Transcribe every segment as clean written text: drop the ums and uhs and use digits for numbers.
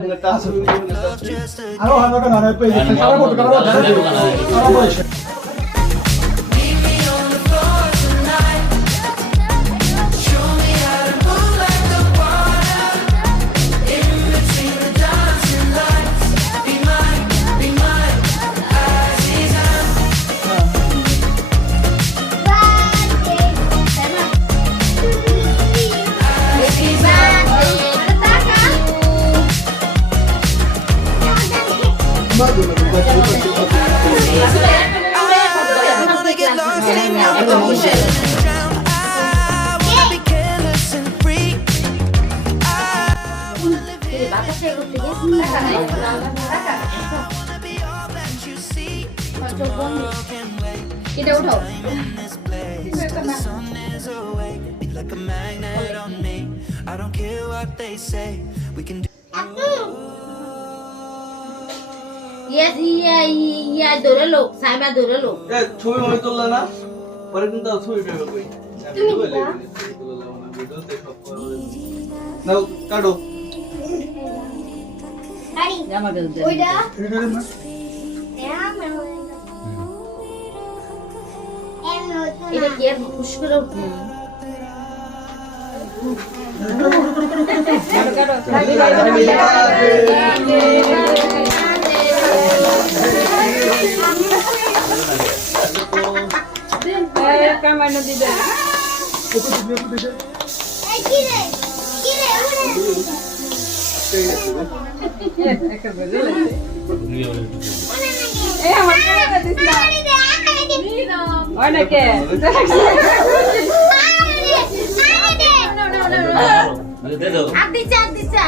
আরো ভালো কেন আর পেয়ে সারা বড় কারো সারা বড় kita udah iya dulu lo, saya dulu lo. ছবি মনে তুললে না পরে কিন্তু ছবি পেবে কই নাও কাটো Hari, udah. Ini dia push করে উঠে কামানো দিদা এই কি রে একটা বলে এই আমার কাছে দিস না অনেকে দিচ্ছা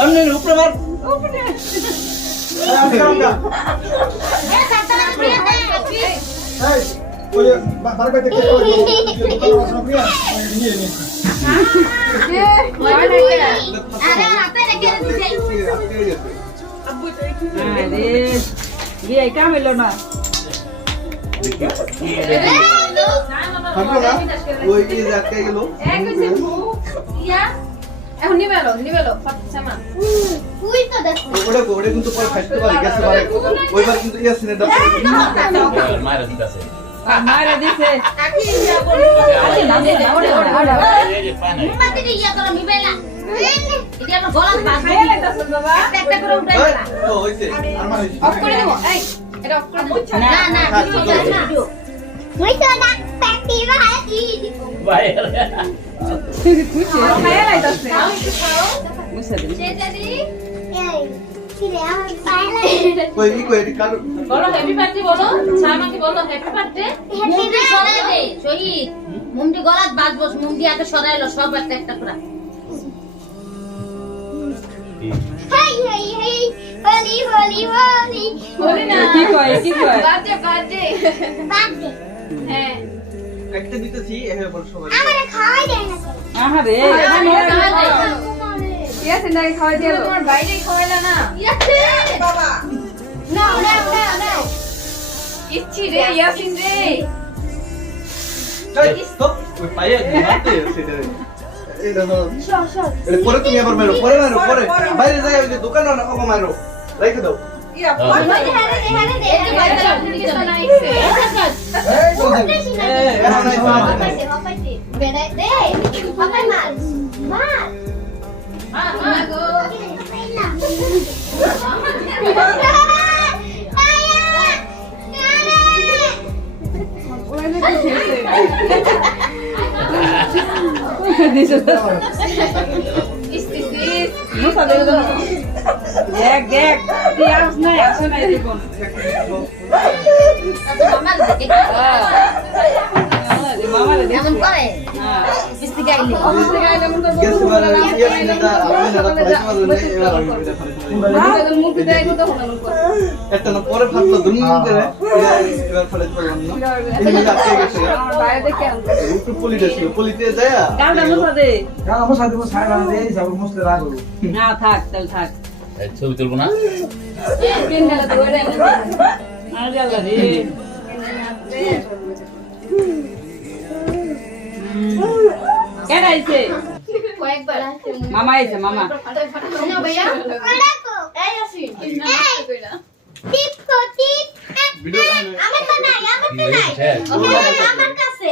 আমনে উপরে মার এই ওই বারবার দেখতে পড়াশোনা করি নিয়ে নে আরে আপনি রেখে দিছেন আরে বিয়ে কামেলো না হাঁটো না ওই কি আটকে গেল এখন নিবেলো সামা উই তো দেখো ওটা কিন্তু পরে ফাটতে পারে গেছে পারে ওইবার কিন্তু ইয়া সিনেটা মারা দিতাছে মারা দিছে মুম্বাতি ইয়া করো নিবেলা এটা আমার গলা বাজবে একটা করে উঠাই না ও হইছে আর মানে অফ করে দেব এই এটা অফ করে দেব না না ভিডিও মুই তো না প্যাটি বাহাতি ভাই খুশি খায়া লাইতাছে মুসা দিন চেজারি এই কিরে আমার পায়লা কই কি কই কাটো বলো হ্যাপি বার্থডে বলো সামাকে বলো হ্যাপি বার্থডে মুন্ডি সরাই দে শহীদ মুন্ডি গলাত বাজবস মুন্ডি আগে সরাইলো সব একটা একটা করে হাই হাই হাই হলি হলি হলি বলি না কি কয় বার্থডে হ্যাঁ একটা দিতেছি এহে বল সবাই আমারে খাওয়াই দেয় না আহারে ইয়াসিন দাকে খাওয়াই দিলো তোমার বাইরে খাওয়াইলা না ইয়াসিন বাবা না ইচ্ছি রে ইয়াসিন রে এই তো ওই পায়ে মারতে সেটা এই দাও সর এটা পরে তুমি আবার মারো পরে বাইরে যাই ওই যে দোকান না ওকে মারো রেখে দাও হারে দে বাইরে আপনি তো নাইছে এই বলছি বেড়াই দে হাপাই মার গো মুসা দিলো দেখ তুই আস নাই আসো নাই দিব মামা রে এমন করে হ্যাঁ বিস্তি গাইলে অফিস থেকে আইলে মন তো গেছে মানে ইয়া সিনেটা আপনি না পয়সা মারলে এবার আমি এটা ফেলে মুখ দেয় কত হলো মন করে একটা না পরে ফাটলো দুম করে এবার ফেলে দিলাম না এই আটকে গেছে আমার বাইরে দেখে আনতে একটু পলিটা ছিল পলিতে যায় গালটা মুসা দে আমার সাথে সারা দে সব মুসলে রাখো না থাক চল থাক ছবি তুলবো না তিন গেলে তো ওরে আরে আল্লাহ রে কয়বার আইছে কয়েকবার মামা আইছে মামা না ভাইয়া এই আসি টিপ তো টিপ ভিডিও আমার তো নাই আমার কাছে